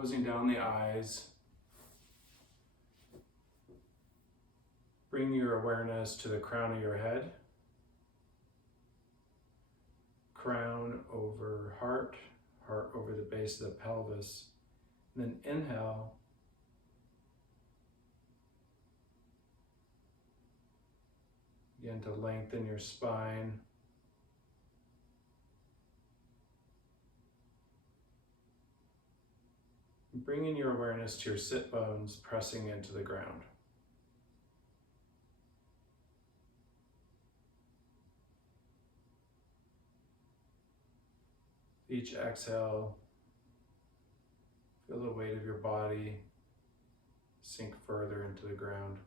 Closing down the eyes. Bring your awareness to the crown of your head. Crown over heart, heart over the base of the pelvis. And then inhale. Begin to lengthen your spine. Bringing your awareness to your sit bones, pressing into the ground. Each exhale, feel the weight of your body sink further into the ground.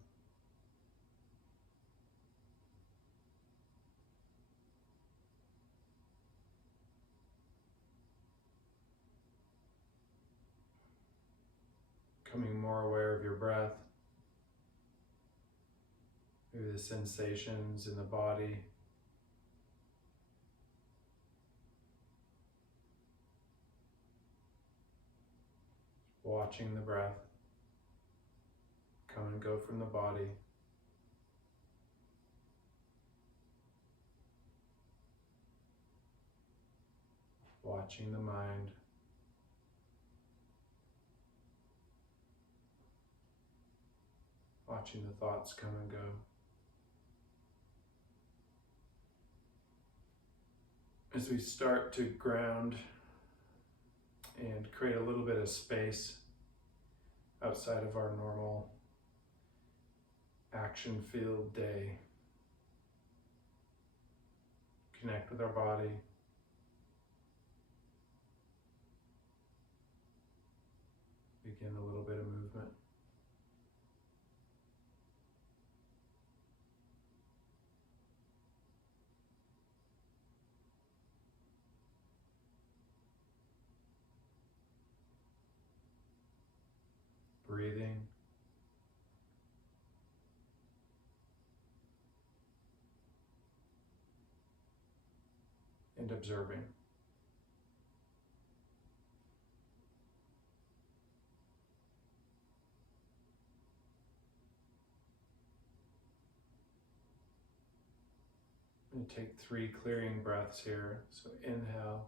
Becoming more aware of your breath, maybe the sensations in the body. Watching the breath come and go from the body. Watching the mind. Watching the thoughts come and go. As we start to ground and create a little bit of space outside of our normal action-filled day, connect with our body. Begin a little bit of movement. Breathing. And observing. And take 3 clearing breaths here. So inhale.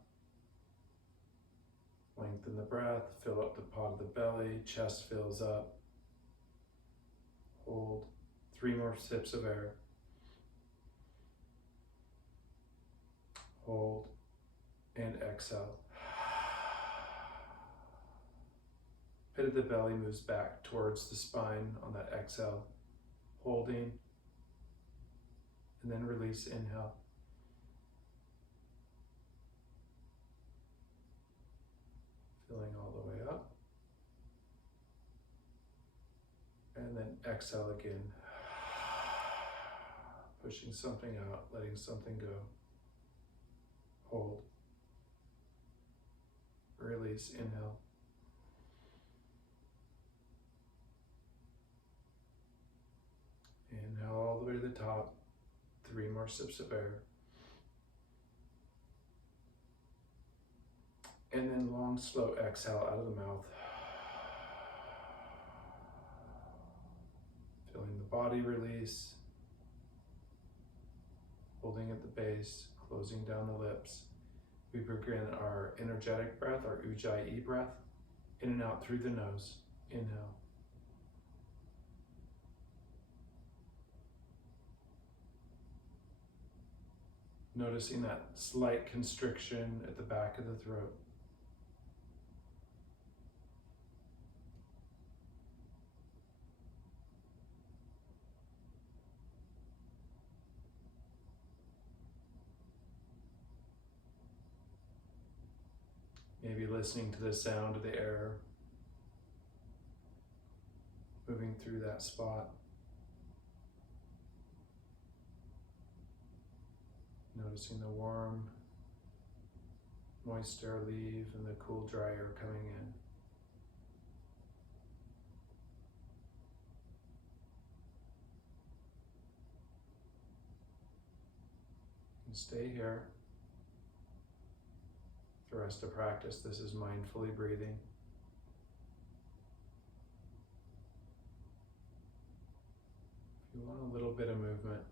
Lengthen the breath, fill up the pot of the belly, chest fills up. Hold. 3 more sips of air. Hold. And exhale. Pit of the belly moves back towards the spine on that exhale. Holding. And then release, inhale. Filling all the way up. And then exhale again. Pushing something out, letting something go. Hold. Release, inhale. Inhale all the way to the top. 3 more sips of air. And then long, slow exhale out of the mouth. Feeling the body release. Holding at the base, closing down the lips. We begin our energetic breath, our Ujjayi breath, in and out through the nose. Inhale. Noticing that slight constriction at the back of the throat. Maybe listening to the sound of the air moving through that spot. Noticing the warm, moist air leave and the cool, dry air coming in. And stay here. The rest of practice, this is mindfully breathing. movement.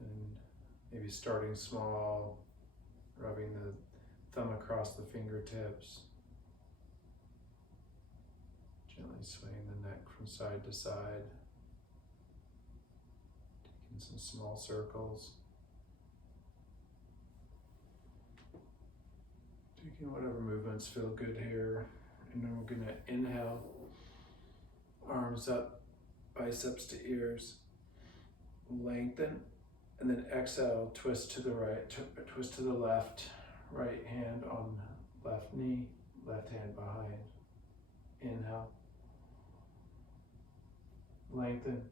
And maybe starting small, rubbing the thumb across the fingertips, gently swaying the neck from side to side, taking some small circles, taking whatever movements feel good here. And then we're gonna inhale, arms up, biceps to ears, lengthen, and then exhale, twist to the right, twist to the left, right hand on left knee, left hand behind. Inhale, lengthen,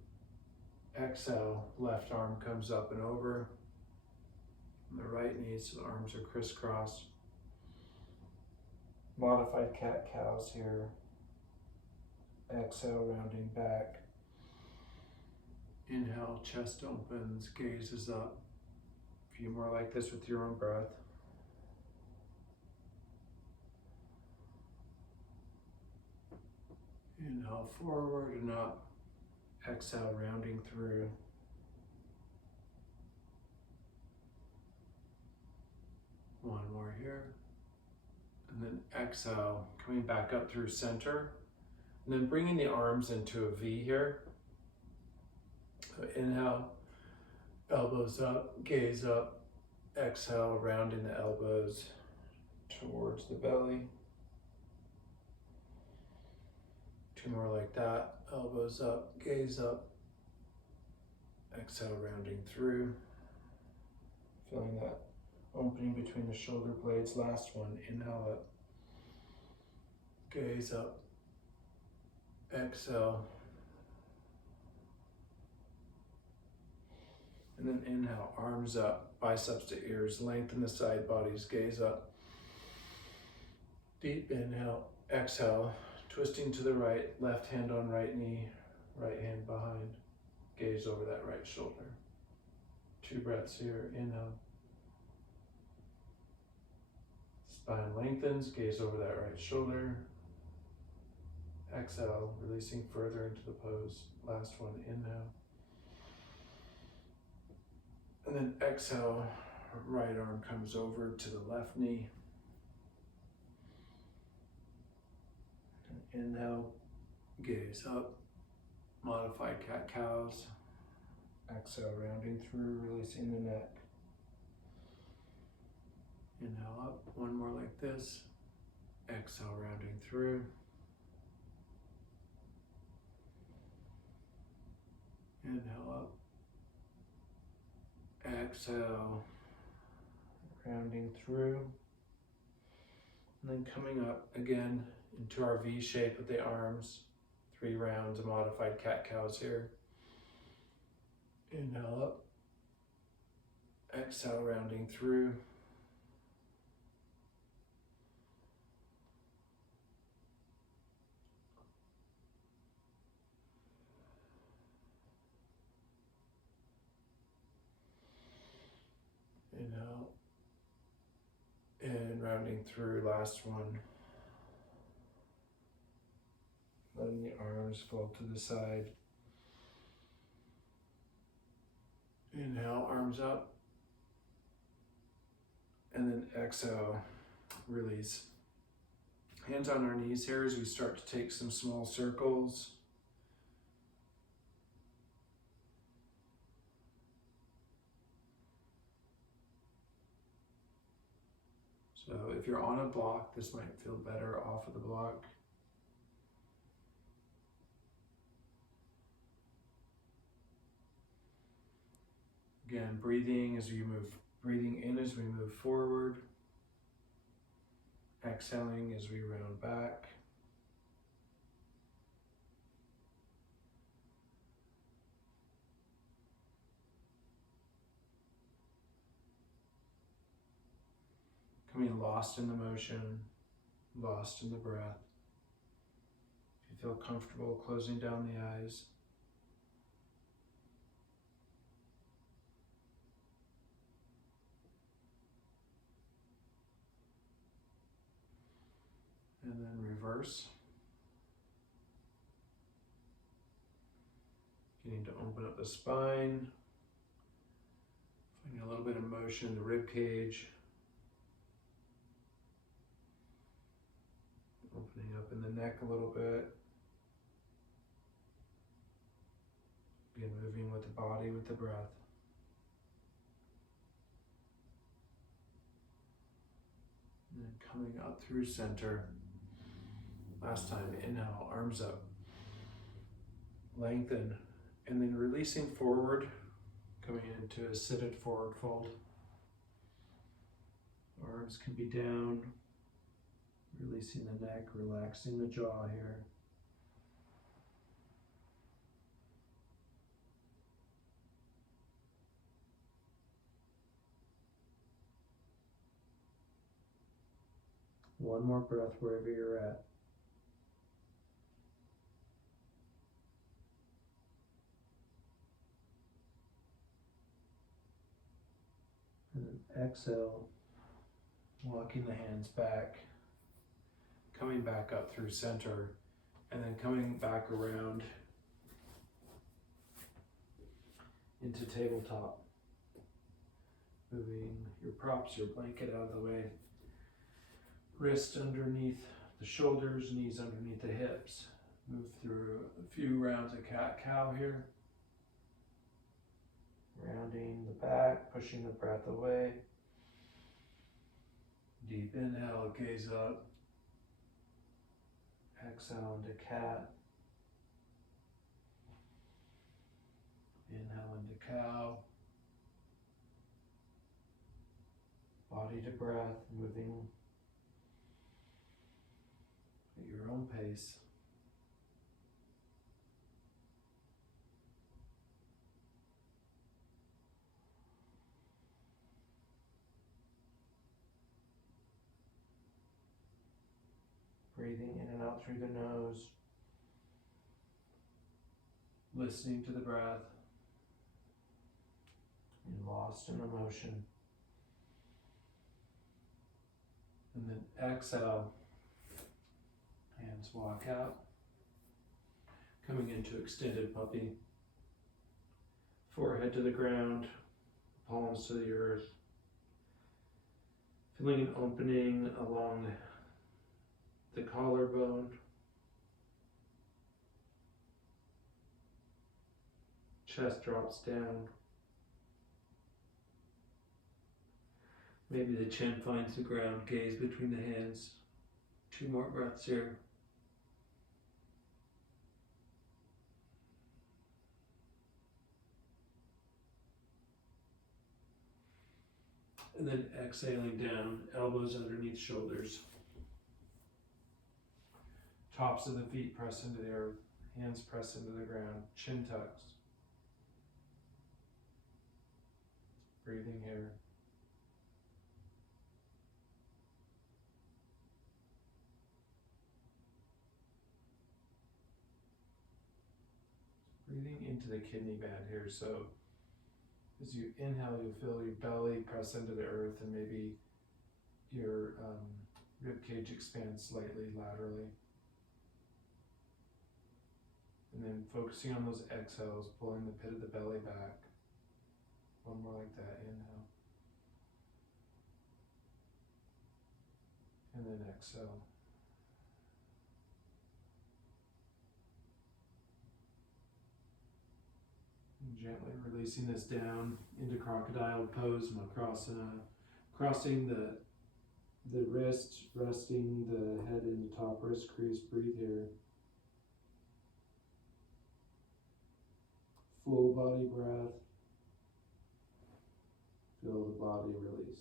exhale, left arm comes up and over, and the right knee, so the arms are crisscrossed. Modified cat-cows here. Exhale, rounding back. Inhale, chest opens, gaze is up. A few more like this with your own breath. Inhale, forward and up. Exhale, rounding through. One more here. And then exhale, coming back up through center. And then bringing the arms into a V here. So inhale, elbows up, gaze up. Exhale, rounding the elbows towards the belly. Two more like that. Elbows up, gaze up. Exhale, rounding through. Feeling that opening between the shoulder blades. Last one, inhale up. Gaze up. Exhale. And then inhale, arms up, biceps to ears, lengthen the side bodies, gaze up. Deep inhale, exhale, twisting to the right, left hand on right knee, right hand behind. Gaze over that right shoulder. 2 breaths here, inhale. Spine lengthens, gaze over that right shoulder. Exhale, releasing further into the pose. Last one, inhale. And then exhale, right arm comes over to the left knee. Inhale, gaze up, modified cat-cows. Exhale, rounding through, releasing the neck. Inhale up, one more like this. Exhale, rounding through. Inhale up. Exhale, rounding through. And then coming up again into our V shape with the arms. 3 rounds of modified cat-cows here. Inhale up. Exhale, rounding through. Inhale. And rounding through, last one. Letting the arms fall to the side. Inhale, arms up. And then exhale, release. Hands on our knees here as we start to take some small circles. So if you're on a block, this might feel better off of the block. Again, breathing in as we move forward. Exhaling as we round back. Coming lost in the motion, lost in the breath. If you feel comfortable, closing down the eyes. And then reverse. Beginning to open up the spine. Finding a little bit of motion in the rib cage. Opening up in the neck a little bit. Again, moving with the body, with the breath. And then coming up through center. Last time, inhale, arms up. Lengthen. And then releasing forward, coming into a seated forward fold. Arms can be down. Releasing the neck, relaxing the jaw here. One more breath wherever you're at. And then exhale, walking the hands back, coming back up through center, and then coming back around into tabletop. Moving your props, your blanket out of the way. Wrists underneath the shoulders, knees underneath the hips. Move through a few rounds of cat-cow here. Rounding the back, pushing the breath away. Deep inhale, gaze up. Exhale into cat. Inhale into cow. Body to breath, moving at your own pace. Breathing in and out through the nose. Listening to the breath. And lost in the motion. And then exhale. Hands walk out. Coming into extended puppy. Forehead to the ground. Palms to the earth. Feeling an opening along the collarbone. Chest drops down. Maybe the chin finds the ground, gaze between the hands. 2 more breaths here. And then exhaling down, elbows underneath shoulders. Tops of the feet press into the earth, hands press into the ground, chin tucks. Breathing here. Breathing into the kidney band here. So as you inhale, you feel your belly press into the earth and maybe your rib cage expands slightly laterally. And then focusing on those exhales, pulling the pit of the belly back. One more like that, inhale. And then exhale. And gently releasing this down into crocodile pose, Makrasana. Crossing the wrist, resting the head in the top wrist crease. Breathe here. Full body breath. Feel the body release.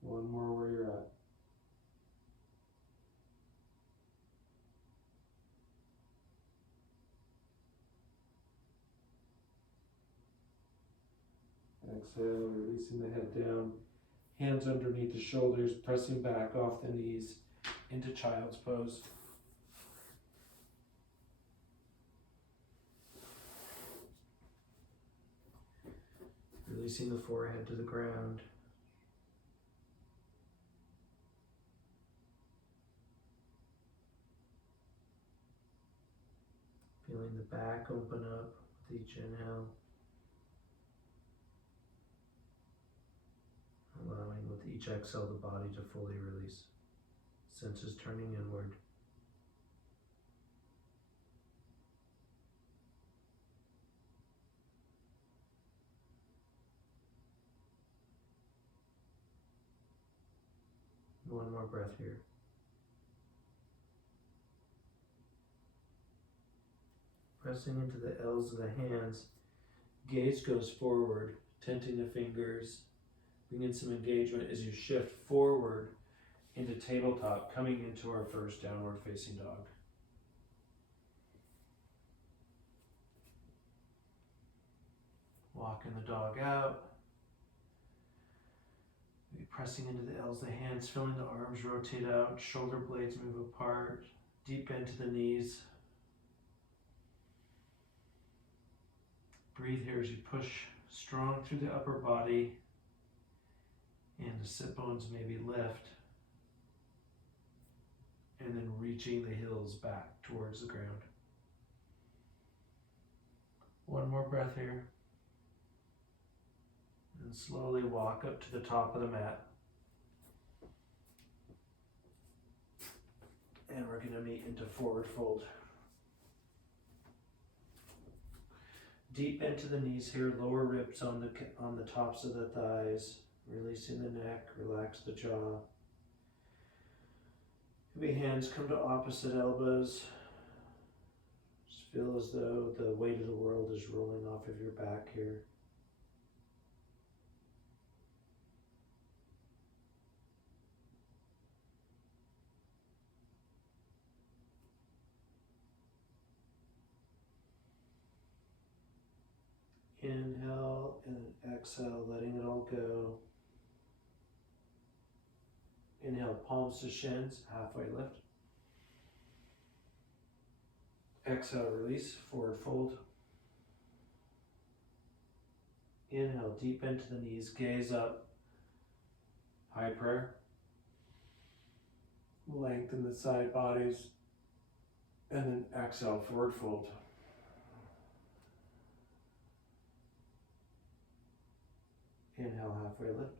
One more where you're at. Exhale, releasing the head down. Hands underneath the shoulders, pressing back off the knees into child's pose. Releasing the forehead to the ground. Feeling the back open up with each inhale. Allowing with each exhale the body to fully release. Senses turning inward. One more breath here. Pressing into the L's of the hands, gaze goes forward, tenting the fingers. Bring in some engagement as you shift forward into tabletop, coming into our first downward facing dog. Walking the dog out. Maybe pressing into the L's of the hands, feeling the arms rotate out, shoulder blades move apart, deep into the knees. Breathe here as you push strong through the upper body, and the sit bones maybe lift, and then reaching the heels back towards the ground. One more breath here. And slowly walk up to the top of the mat. And we're going to meet into forward fold. Deep into the knees here, lower ribs on the tops of the thighs, releasing the neck, relax the jaw. Maybe hands come to opposite elbows. Just feel as though the weight of the world is rolling off of your back here. Inhale and exhale, letting it all go. Inhale, palms to shins, halfway lift. Exhale, release, forward fold. Inhale, deep into the knees, gaze up, high prayer. Lengthen the side bodies, and then exhale, forward fold. Inhale, halfway lift.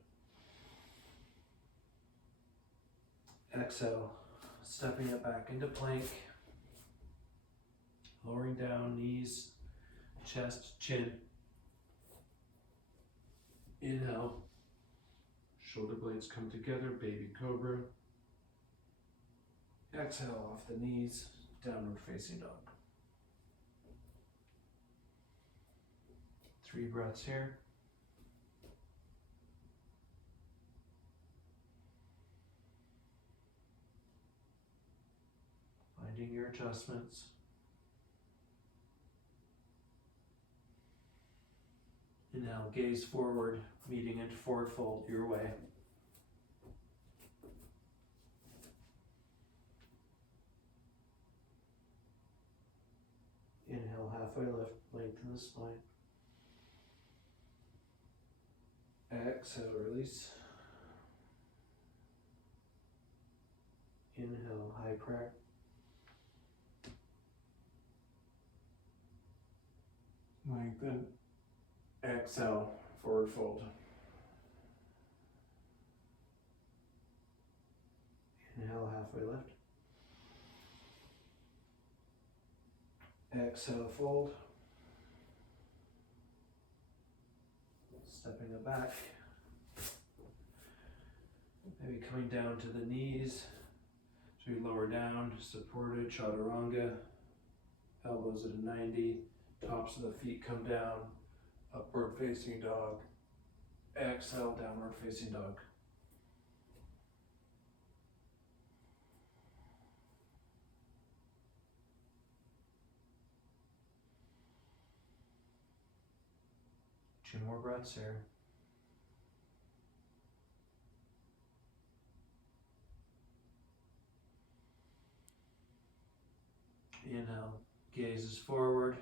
Exhale, stepping it back into plank. Lowering down, knees, chest, chin. Inhale, shoulder blades come together, baby cobra. Exhale off the knees, downward facing dog. 3 breaths here. Finding your adjustments. Inhale, gaze forward, meeting into forward fold your way. Inhale, halfway lift, lengthen the spine. Exhale, release. Inhale, high prayer. Lengthen. Exhale, forward fold. Inhale, halfway lift. Exhale, fold. Stepping it back. Maybe coming down to the knees. So you lower down, supported, chaturanga. Elbows at a 90. Tops of the feet come down. Upward facing dog. Exhale, downward facing dog. Two more breaths here. Inhale, gazes forward.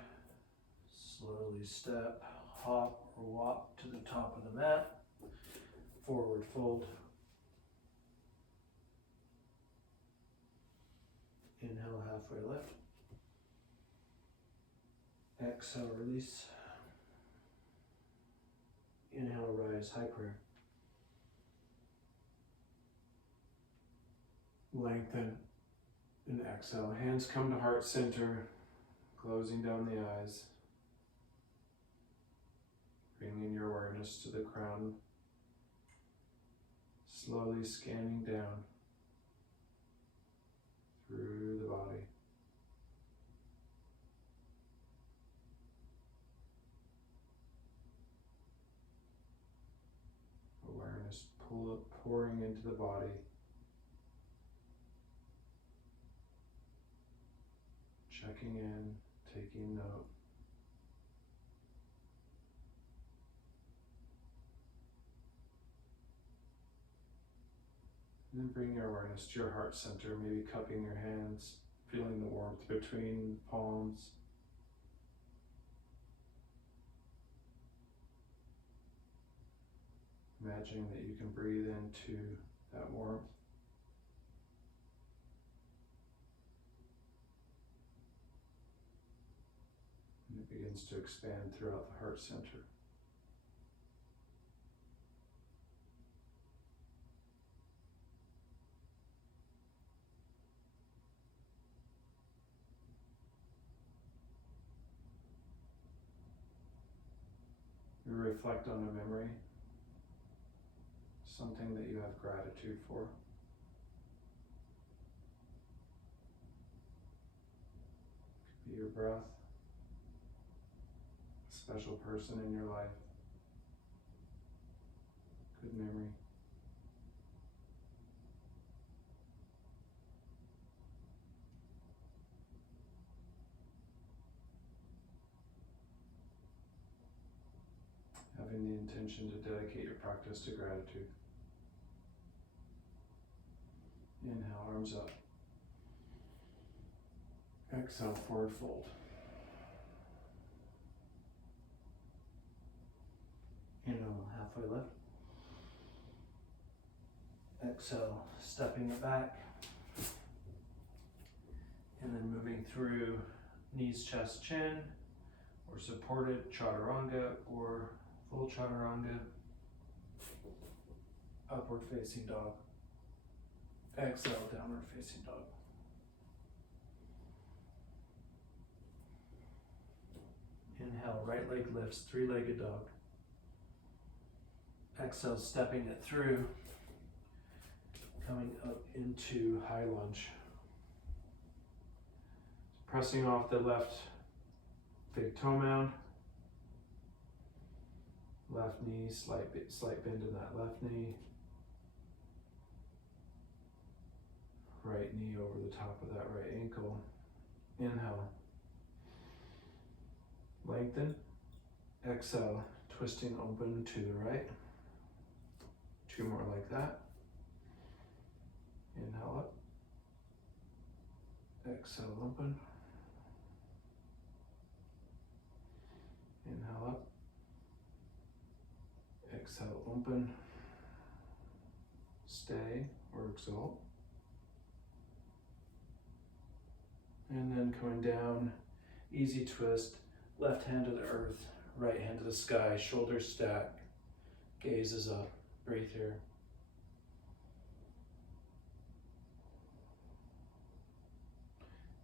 Slowly step, hop, or walk to the top of the mat. Forward fold. Inhale, halfway lift. Exhale, release. Inhale, rise, high prayer. Lengthen and exhale. Hands come to heart center, closing down the eyes. Bringing your awareness to the crown. Slowly scanning down through the body. Awareness pouring into the body. Checking in, taking note. And then bring your awareness to your heart center, maybe cupping your hands, feeling the warmth between palms. Imagining that you can breathe into that warmth. And it begins to expand throughout the heart center. You reflect on a memory, something that you have gratitude for. Could be your breath, a special person in your life, good memory. Having the intention to dedicate your practice to gratitude. Inhale, arms up. Exhale, forward fold. Inhale, halfway lift. Exhale, stepping it back. And then moving through knees, chest, chin, or supported chaturanga, or full chaturanga, upward facing dog. Exhale, downward facing dog. Inhale, right leg lifts, three-legged dog. Exhale, stepping it through, coming up into high lunge. Pressing off the left big toe mound. Left knee, slight bend in that left knee. Right knee over the top of that right ankle. Inhale. Lengthen. Exhale, twisting open to the right. Two more like that. Inhale up. Exhale, open. Inhale up. Exhale, open. Stay or exalt. And then coming down, easy twist, left hand to the earth, right hand to the sky, shoulders stack, gaze is up. Breathe here.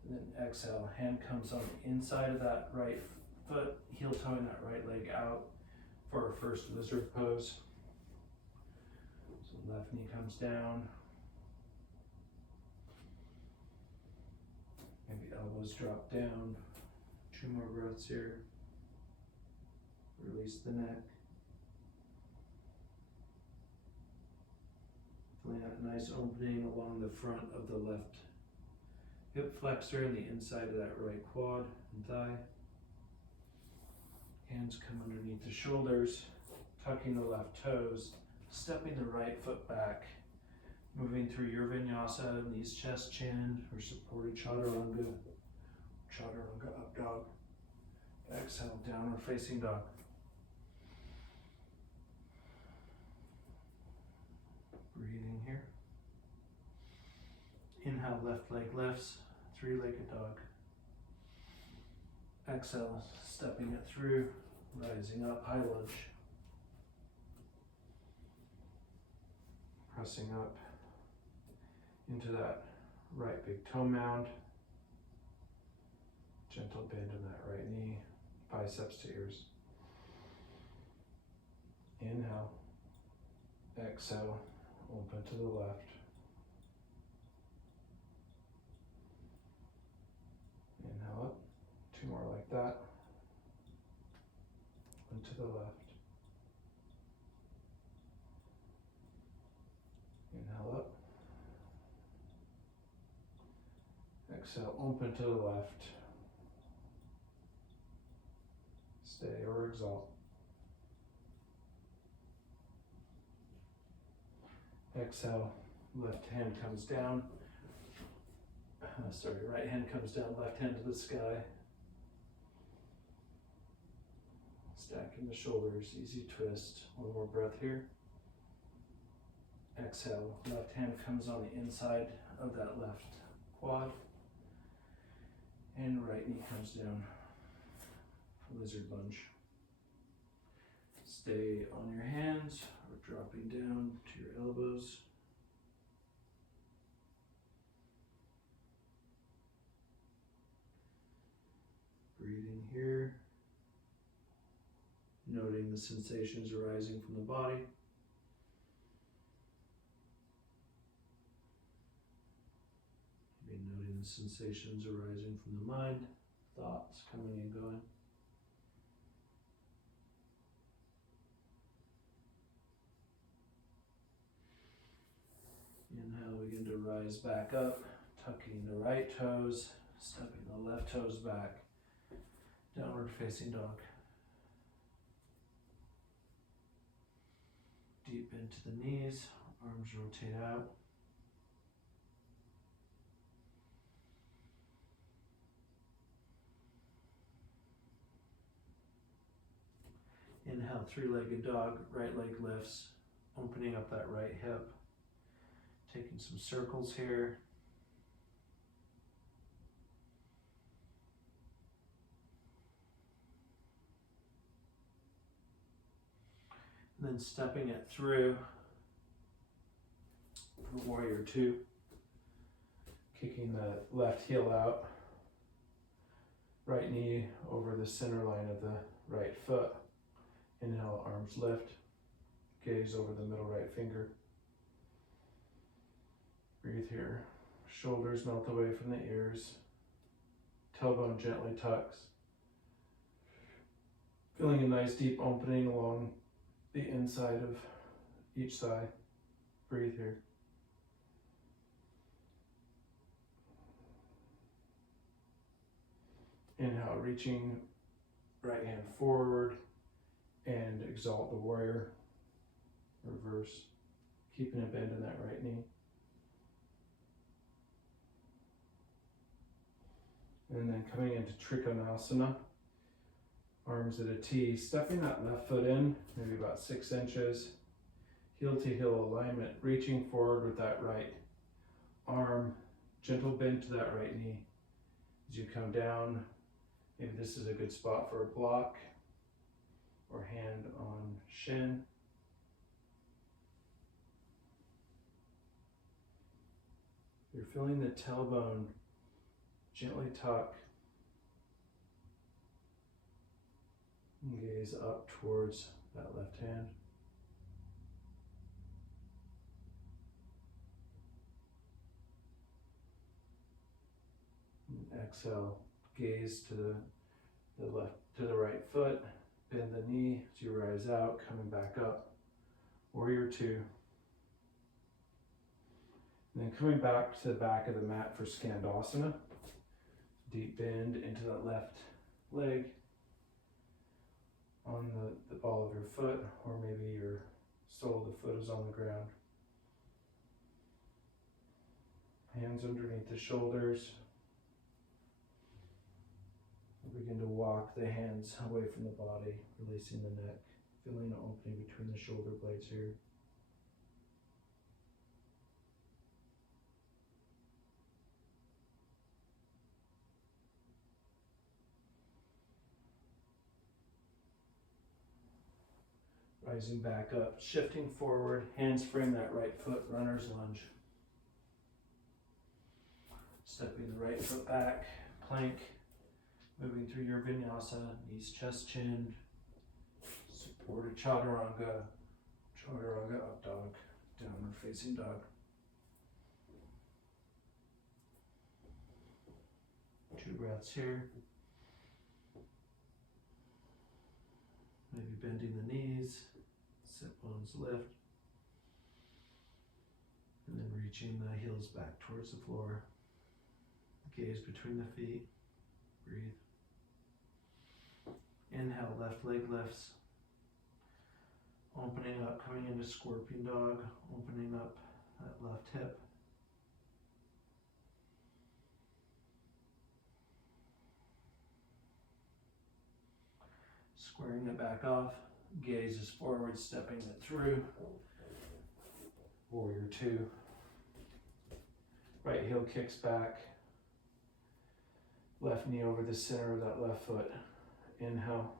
And then exhale, hand comes on the inside of that right foot, heel toeing that right leg out for our first lizard pose. So left knee comes down. Maybe elbows drop down. Two more breaths here. Release the neck. Feeling that nice opening along the front of the left hip flexor and the inside of that right quad and thigh. Hands come underneath the shoulders, tucking the left toes, stepping the right foot back, moving through your vinyasa, knees, chest, chin, or supported chaturanga, chaturanga up dog. Exhale, downward facing dog. Breathing here. Inhale, left leg lifts, three-legged dog. Exhale, stepping it through, rising up, high lunge. Pressing up into that right big toe mound. Gentle bend in that right knee, biceps to ears. Inhale, exhale, open to the left. Inhale up, two more like that. Open to the left. Inhale up. Exhale, open to the left. Stay or exalt. Exhale, left hand comes down. Right hand comes down, left hand to the sky. Stacking the shoulders, easy twist. One more breath here. Exhale, left hand comes on the inside of that left quad. And right knee comes down. Lizard lunge. Stay on your hands or dropping down to your elbows. Breathing here. Noting the sensations arising from the body. Maybe noting the sensations arising from the mind, thoughts coming and going. Inhale, begin to rise back up, tucking the right toes, stepping the left toes back. Downward facing dog. Deep into the knees, arms rotate out. Inhale, three-legged dog, right leg lifts, opening up that right hip. Taking some circles here. And then stepping it through for warrior two. Kicking the left heel out. Right knee over the center line of the right foot. Inhale, arms lift. Gaze over the middle right finger. Breathe here. Shoulders melt away from the ears. Tailbone gently tucks. Feeling a nice deep opening along the inside of each side. Breathe here. Inhale, reaching right hand forward and exalt the warrior. Reverse. Keeping a bend in that right knee. And then coming into Trikonasana, arms at a T, stepping that left foot in, maybe about 6 inches, heel to heel alignment, reaching forward with that right arm, gentle bend to that right knee. As you come down, maybe this is a good spot for a block or hand on shin. You're feeling the tailbone gently tuck and gaze up towards that left hand. And exhale, gaze to the left, to the right foot, bend the knee as you rise out, coming back up. Warrior two. And then coming back to the back of the mat for Skandasana. Deep bend into that left leg on the ball of your foot, or maybe your sole of the foot is on the ground. Hands underneath the shoulders. Begin to walk the hands away from the body, releasing the neck, feeling an opening between the shoulder blades here. Rising back up, shifting forward, hands frame that right foot, runner's lunge. Stepping the right foot back, plank, moving through your vinyasa, knees, chest, chin, supported chaturanga, chaturanga up dog, downward facing dog. 2 breaths here. Maybe bending the knees, sit bones lift, and then reaching the heels back towards the floor. Gaze between the feet, breathe. Inhale, left leg lifts. Opening up, coming into scorpion dog, opening up that left hip. Squaring it back off, gaze is forward, stepping it through. Warrior 2. Right heel kicks back. Left knee over the center of that left foot. Inhale,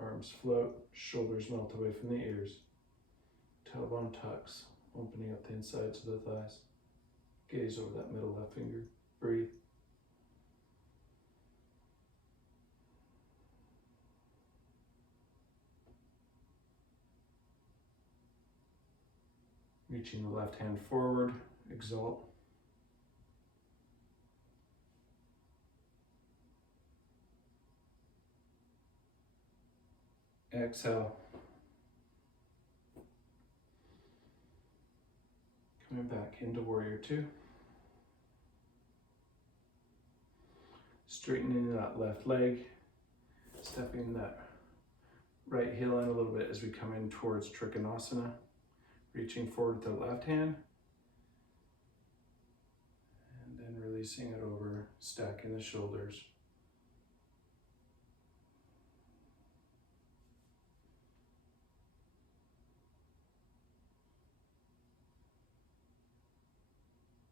arms float, shoulders melt away from the ears. Tailbone tucks, opening up the insides of the thighs. Gaze over that middle left finger. Breathe. Reaching the left hand forward, exalt. Exhale. Coming back into warrior 2. Straightening that left leg, stepping that right heel in a little bit as we come in towards Trikonasana. Reaching forward with the left hand, and then releasing it over, stacking the shoulders.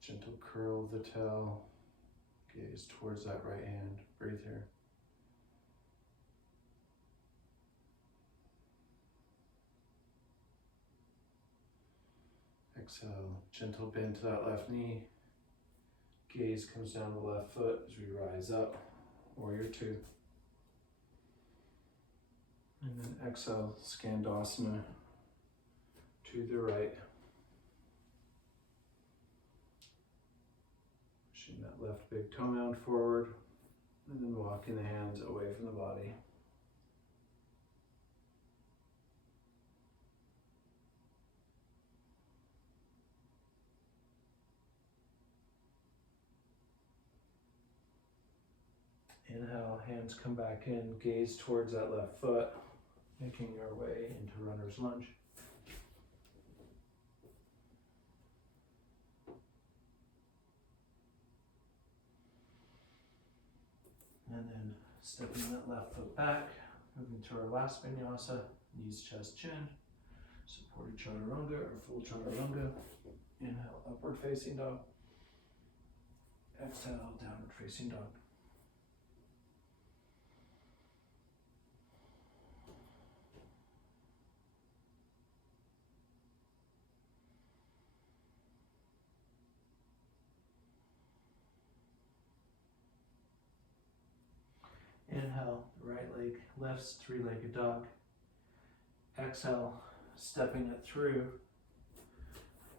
Gentle curl of the tail, gaze towards that right hand. Breathe here. Exhale, gentle bend to that left knee. Gaze comes down the left foot as we rise up, warrior 2. And then exhale, Skandasana to the right. Pushing that left big toe mound forward, and then walking the hands away from the body. Inhale, hands come back in, gaze towards that left foot, making our way into runner's lunge. And then stepping that left foot back, moving to our last vinyasa, knees, chest, chin, supported chaturanga or full chaturanga. Inhale, upward facing dog. Exhale, downward facing dog. Inhale, right leg lifts, 3-legged dog. Exhale, stepping it through,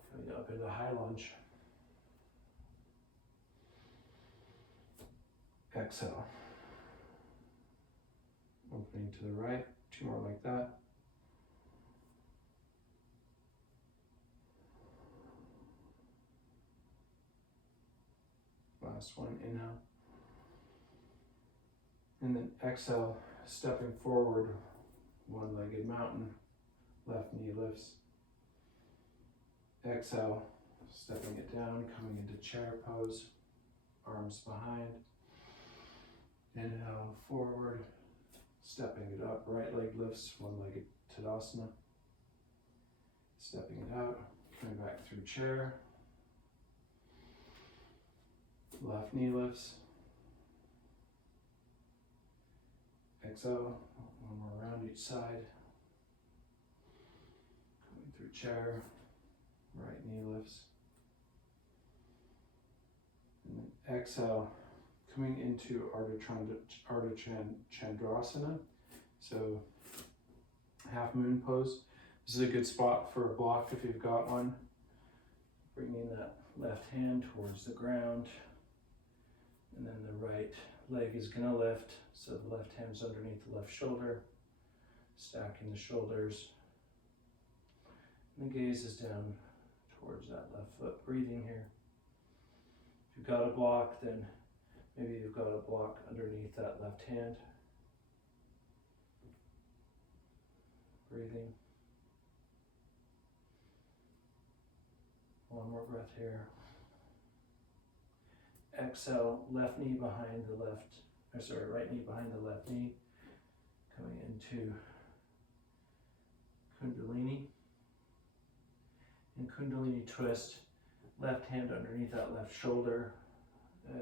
coming up into high lunge. Exhale. Opening to the right, 2 more like that. Last one, inhale. And then exhale, stepping forward, 1-legged mountain, left knee lifts. Exhale, stepping it down, coming into chair pose, arms behind. Inhale, forward, stepping it up, right leg lifts, 1-legged Tadasana. Stepping it out, coming back through chair. Left knee lifts. Exhale, 1 more round each side. through chair, right knee lifts. And then exhale, coming into Ardha Chandrasana. So half moon pose. This is a good spot for a block if you've got one. Bringing that left hand towards the ground. And then the right leg is gonna lift. So the left hand's underneath the left shoulder. Stacking the shoulders. And the gaze is down towards that left foot. Breathing here. If you've got a block, then maybe you've got a block underneath that left hand. Breathing. One more breath here. Exhale, right knee behind the left knee. Coming into Kundalini. And Kundalini twist, left hand underneath that left shoulder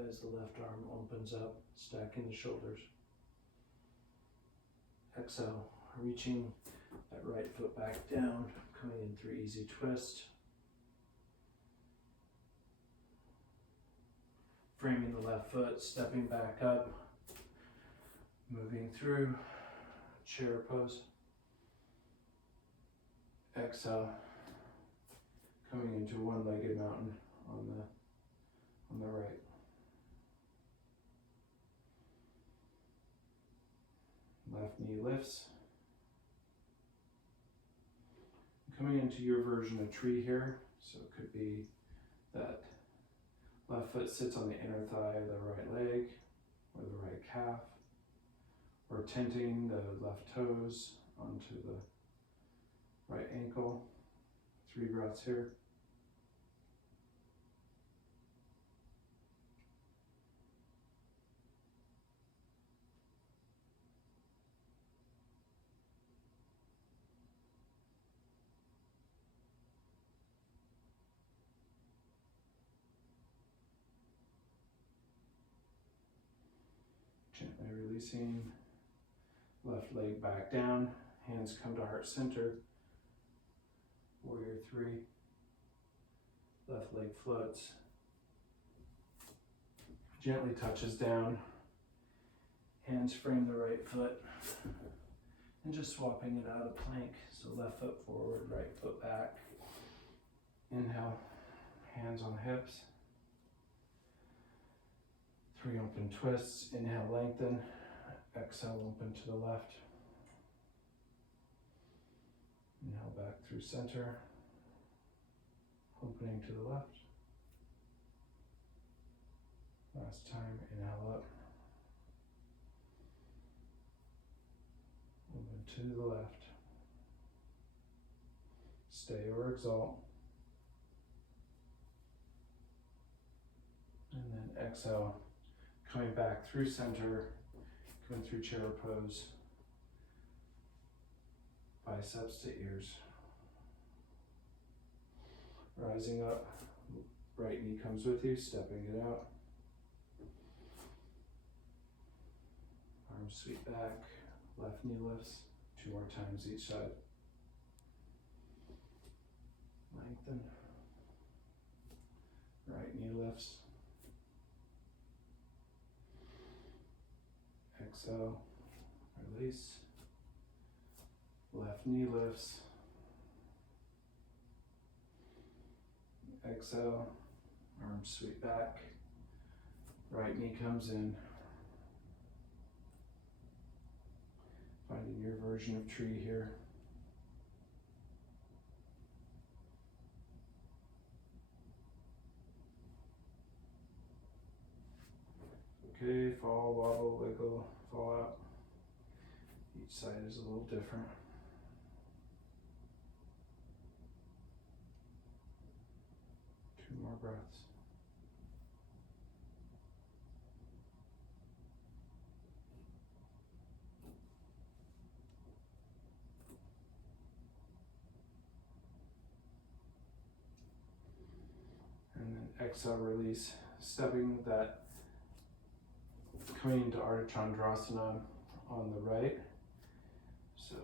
as the left arm opens up, stacking the shoulders. Exhale, reaching that right foot back down, coming in through easy twist. Framing the left foot, stepping back up, moving through chair pose. Exhale, coming into one-legged mountain on the right. Left knee lifts. Coming into your version of tree here, so it could be that left foot sits on the inner thigh of the right leg or the right calf, or tenting the left toes onto the right ankle. 3 breaths here. Gently releasing, left leg back down, hands come to heart center, warrior 3, left leg floats, gently touches down, hands frame the right foot, and just swapping it out of plank, so left foot forward, right foot back. Inhale, hands on hips. 3 open twists. Inhale, lengthen. Exhale, open to the left. Inhale, back through center. Opening to the left. Last time, inhale up. Open to the left. Stay or exalt. And then exhale. Coming back through center, coming through chair pose, biceps to ears. Rising up, right knee comes with you, stepping it out. Arms sweep back, left knee lifts, 2 more times each side. Lengthen, right knee lifts. Exhale, release, left knee lifts, exhale, arms sweep back, right knee comes in, finding your version of tree here. Okay, fall, wobble, wiggle, fall out. Each side is a little different. Two more breaths. And then exhale, release, stepping that, coming into Ardha Chandrasana on the right. So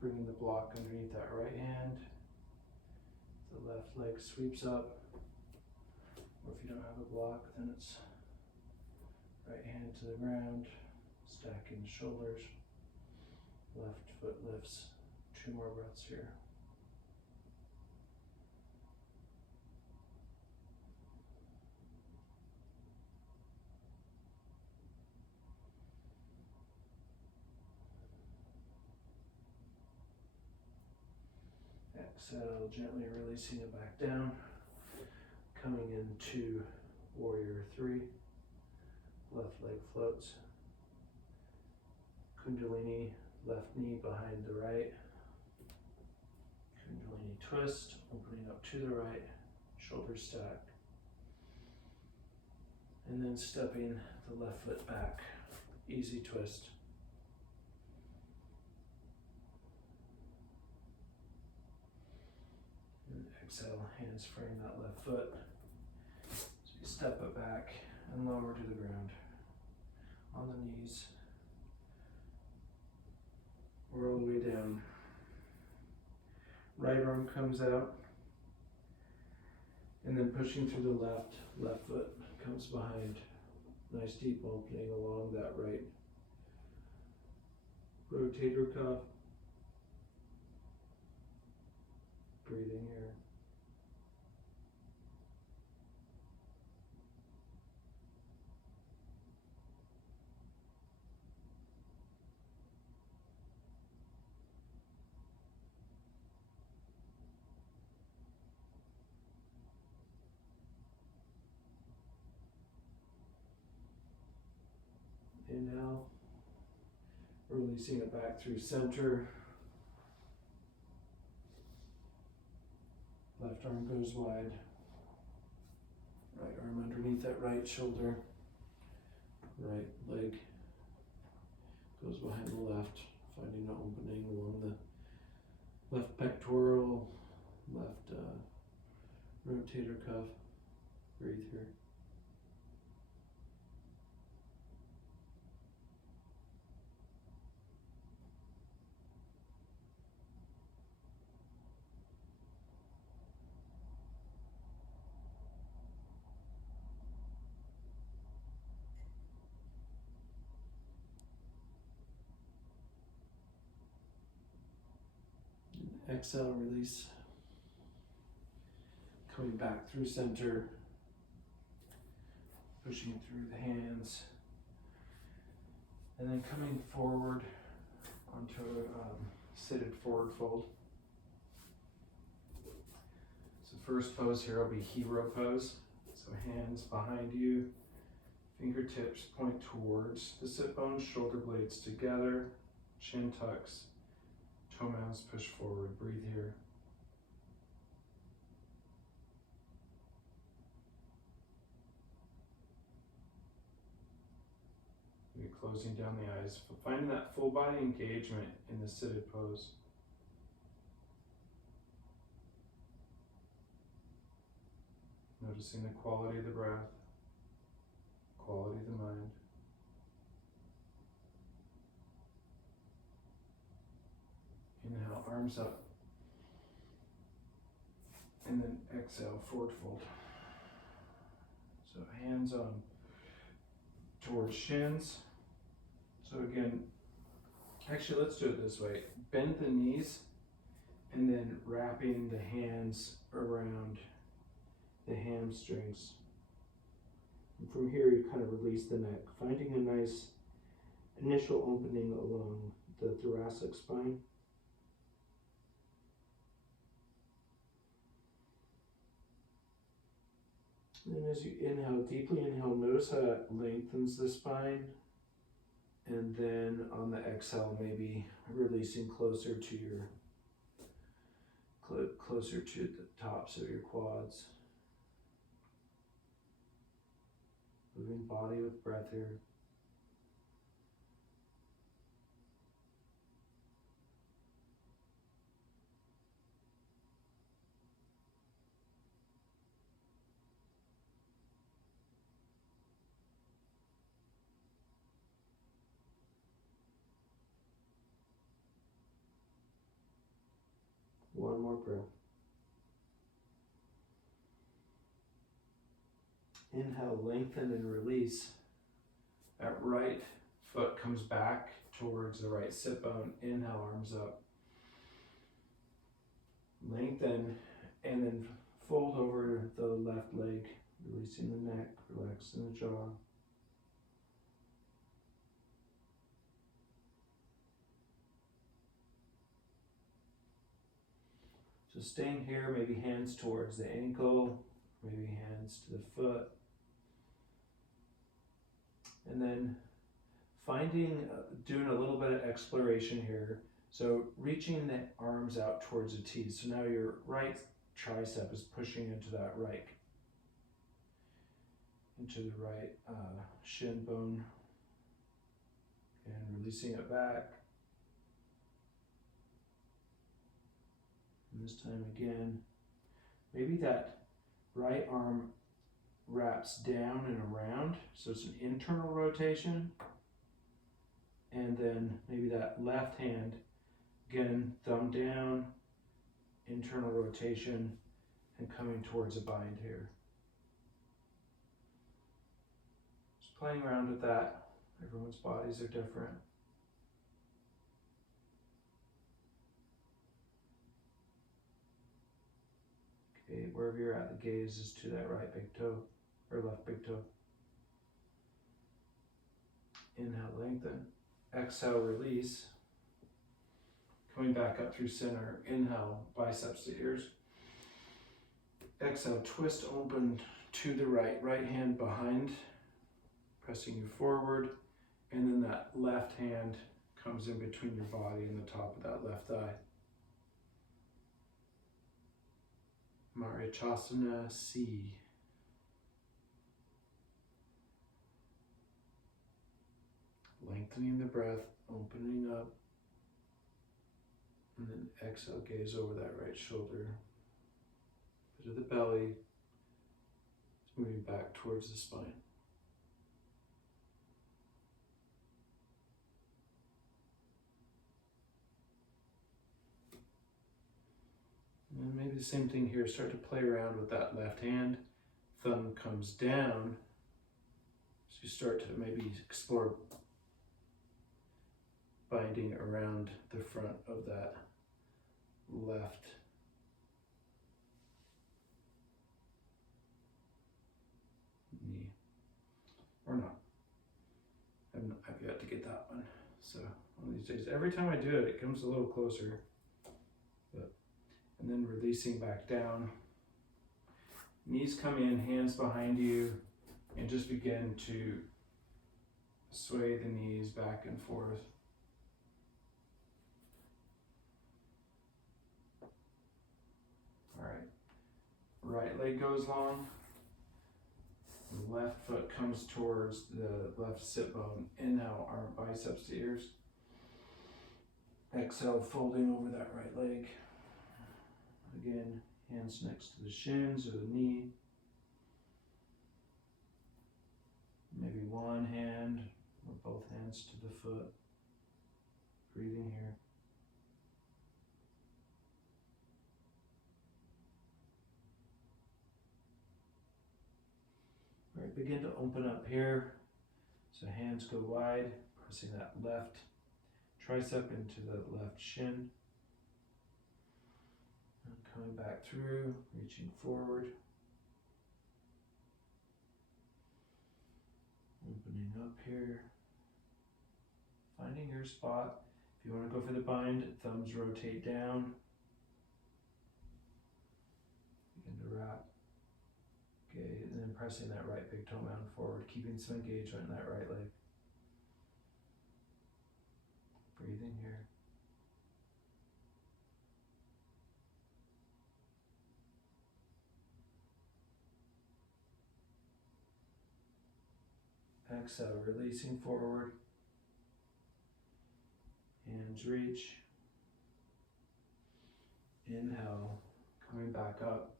bringing the block underneath that right hand, The left leg sweeps up, or if you don't have a block, then it's right hand to the ground, stacking the shoulders. Left foot lifts. 2 more breaths here. Exhale, gently releasing it back down. Coming into warrior 3. Left leg floats. Kundalini, left knee behind the right. Kundalini twist, opening up to the right, shoulders stack. And then stepping the left foot back, easy twist. And exhale, hands frame that left foot. So you step it back and lower to the ground. On the knees. Or all the way down. Right arm comes out. And then pushing through the left foot comes behind. Nice deep opening along that right rotator cuff. Breathing here. Inhale, releasing it back through center. Left arm goes wide. Right arm underneath that right shoulder. Right leg goes behind the left, finding an opening along the left pectoral, left rotator cuff. Breathe here. Exhale, release. Coming back through center. Pushing through the hands. And then coming forward onto a seated forward fold. So first pose here will be hero pose. So hands behind you. Fingertips point towards the sit bones, shoulder blades together. Chin tucks. Toenails push forward. Breathe here. You're closing down the eyes. Finding that full body engagement in the seated pose. Noticing the quality of the breath, quality of the mind. Inhale, arms up. And then exhale, forward fold. So hands on towards shins. So again, actually let's do it this way. Bend the knees and then wrapping the hands around the hamstrings. And from here you kind of release the neck, finding a nice initial opening along the thoracic spine. And then as you inhale, deeply inhale, notice how it lengthens the spine. And then on the exhale, maybe releasing closer to your, closer to the tops of your quads. Moving body with breath here. One more breath. Inhale, lengthen and release. That right foot comes back towards the right sit bone. Inhale, arms up. Lengthen and then fold over the left leg, releasing the neck, relaxing the jaw. So staying here, maybe hands towards the ankle, maybe hands to the foot. And then finding, doing a little bit of exploration here. So reaching the arms out towards the T. So now your right tricep is pushing into that right, into the right shin bone, and releasing it back. And this time again, maybe that right arm wraps down and around, so it's an internal rotation. And then maybe that left hand, again, thumb down, internal rotation, and coming towards a bind here. Just playing around with that. Everyone's bodies are different. Okay, wherever you're at, the gaze is to that right big toe, or left big toe. Inhale, lengthen. Exhale, release. Coming back up through center. Inhale, biceps to ears. Exhale, twist open to the right. Right hand behind, pressing you forward. And then that left hand comes in between your body and the top of that left thigh. Marichyasana C. Lengthening the breath, opening up. And then exhale, gaze over that right shoulder. Bit of the belly. It's moving back towards the spine. And maybe the same thing here. Start to play around with that left hand. Thumb comes down. So you start to maybe explore binding around the front of that left knee. Or not. I've yet to get that one. So one of these days, every time I do it, it comes a little closer. And then releasing back down. Knees come in, hands behind you, and just begin to sway the knees back and forth. All right. Right leg goes long. The left foot comes towards the left sit bone. Inhale, arm biceps to ears. Exhale, folding over that right leg. Again, hands next to the shins or the knee. Maybe one hand or both hands to the foot. Breathing here. All right, begin to open up here. So hands go wide, pressing that left tricep into the left shin. Coming back through, reaching forward. Opening up here. Finding your spot. If you want to go for the bind, thumbs rotate down. Begin to wrap. Okay, and then pressing that right big toe mound forward, keeping some engagement in that right leg. Breathing here. Exhale, releasing forward. Hands reach. Inhale, coming back up.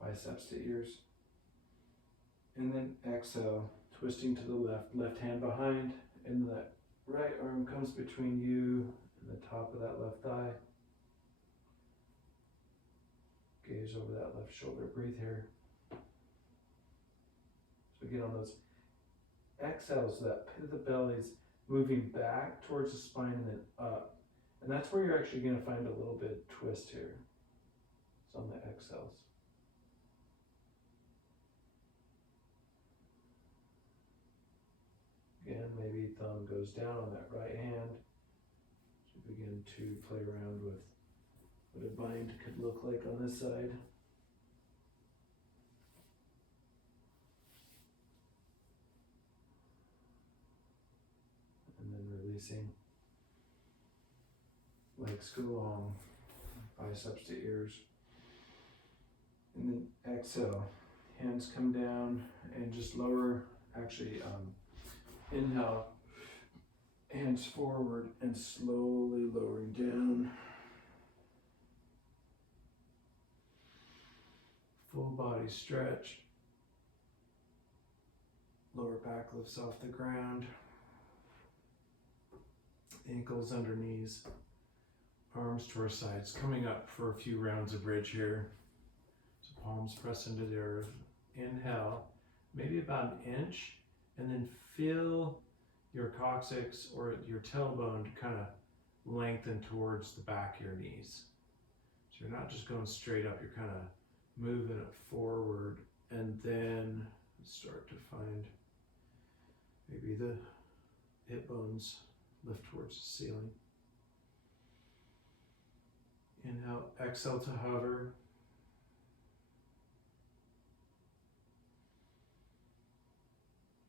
Biceps to ears. And then exhale, twisting to the left. Left hand behind. And that right arm comes between you and the top of that left thigh. Gaze over that left shoulder. Breathe here. So again, on those exhales, that pit of the belly is moving back towards the spine and then up. And that's where you're actually going to find a little bit of twist here. It's on the exhales. Again, maybe thumb goes down on that right hand. So begin to play around with what a bind could look like on this side. And then releasing. Legs go long, biceps to ears. And then exhale, hands come down and just lower, actually inhale, hands forward and slowly lowering down. Full body stretch. Lower back lifts off the ground. Ankles under knees. Arms to our sides. Coming up for a few rounds of bridge here. So palms press into the earth. Inhale, maybe about an inch, and then feel your coccyx or your tailbone to kind of lengthen towards the back of your knees. So you're not just going straight up, you're kind of moving it forward, and then start to find maybe the hip bones lift towards the ceiling. Inhale, exhale to hover.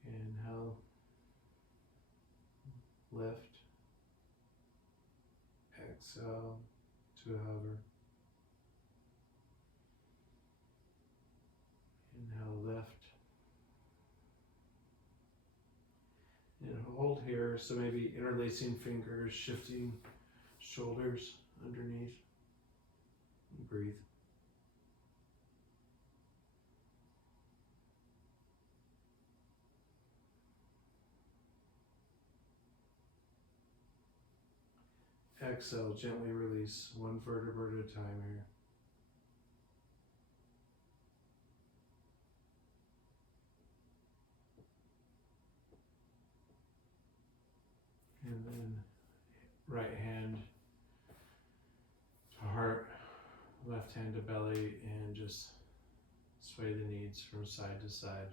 Inhale, lift. Exhale to hover. Inhale, lift. And hold here, so maybe interlacing fingers, shifting shoulders underneath. And breathe. Exhale, gently release one vertebra at a time here. And then right hand to heart, left hand to belly, and just sway the knees from side to side.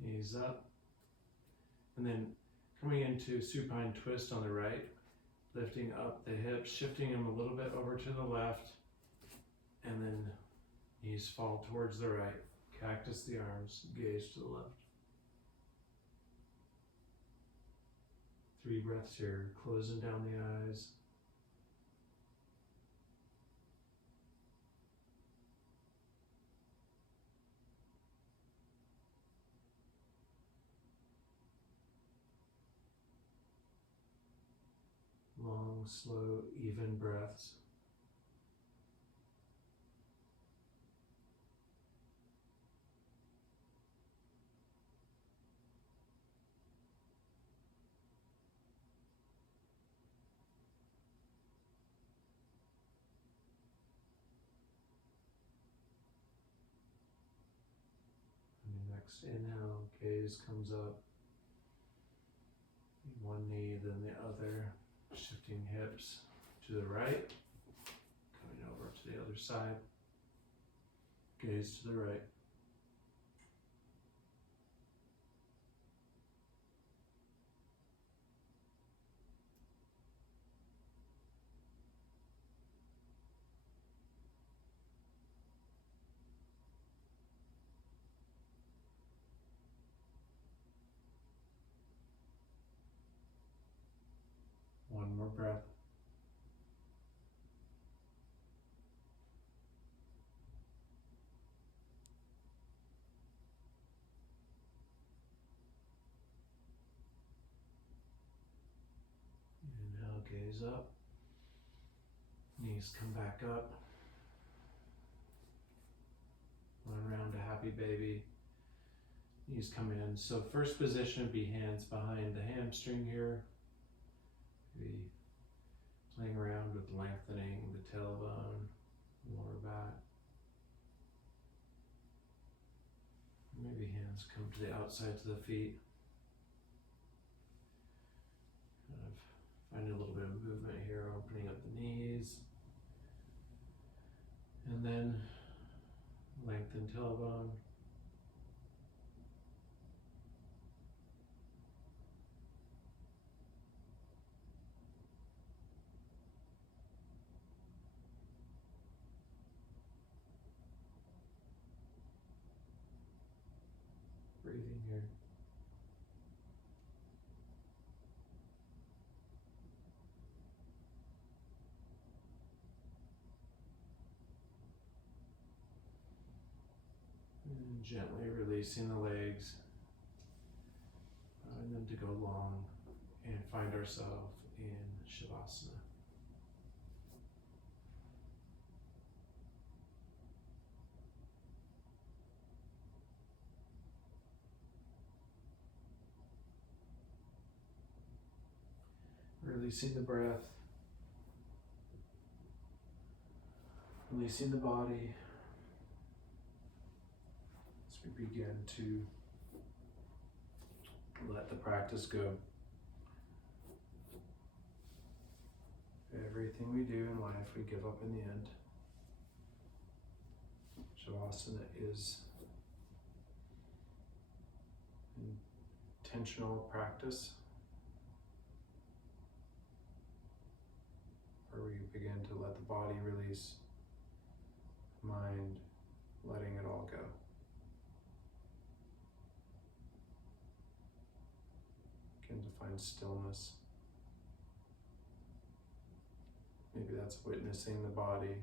Knees up. And then coming into supine twist on the right, lifting up the hips, shifting them a little bit over to the left, and then knees fall towards the right. Cactus the arms, gaze to the left. 3 breaths here, closing down the eyes. Long, slow, even breaths. And next inhale, gaze comes up. One knee, then the other. Shifting hips to the right, coming over to the other side, gaze to the right. One more breath. Inhale, gaze up. Knees come back up. One round to happy baby. Knees come in. So first position would be hands behind the hamstring here. Maybe playing around with lengthening the tailbone, lower back. Maybe hands come to the outsides of the feet. Kind of find a little bit of movement here, opening up the knees. And then lengthen tailbone. Breathing here. And gently releasing the legs, allowing them to go long, and find ourselves in Shavasana. Releasing the breath, releasing the body as we begin to let the practice go. Everything we do in life, we give up in the end. Shavasana is intentional practice where we begin to let the body release, mind letting it all go. Begin to find stillness. Maybe that's witnessing the body,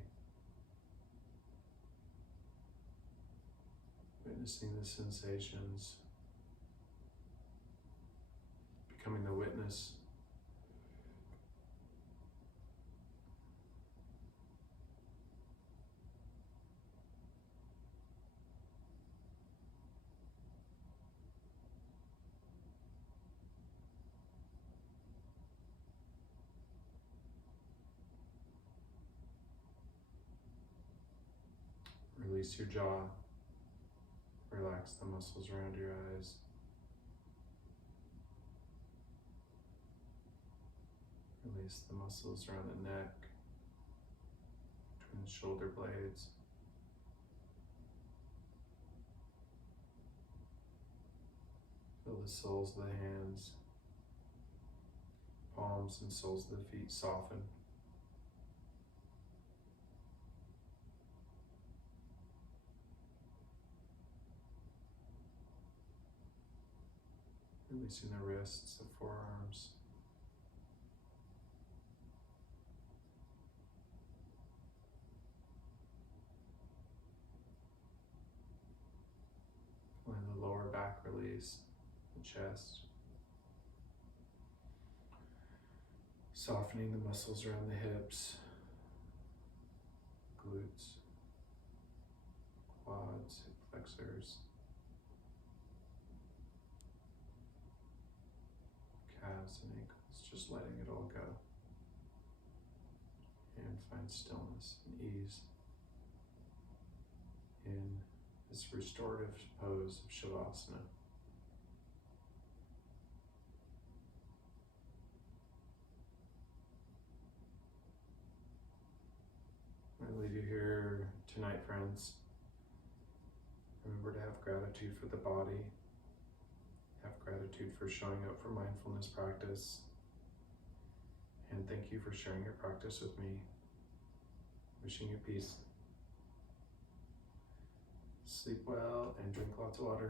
witnessing the sensations, becoming the witness. Release your jaw, relax the muscles around your eyes. Release the muscles around the neck, between the shoulder blades. Feel the soles of the hands, palms and soles of the feet soften. Releasing the wrists, the forearms. Letting the lower back release, the chest. Softening the muscles around the hips, glutes, quads, hip flexors, calves and ankles, just letting it all go. And find stillness and ease in this restorative pose of Shavasana. I leave you here tonight, friends. Remember to have gratitude for the body. Have gratitude for showing up for mindfulness practice. And thank you for sharing your practice with me. Wishing you peace. Sleep well and drink lots of water.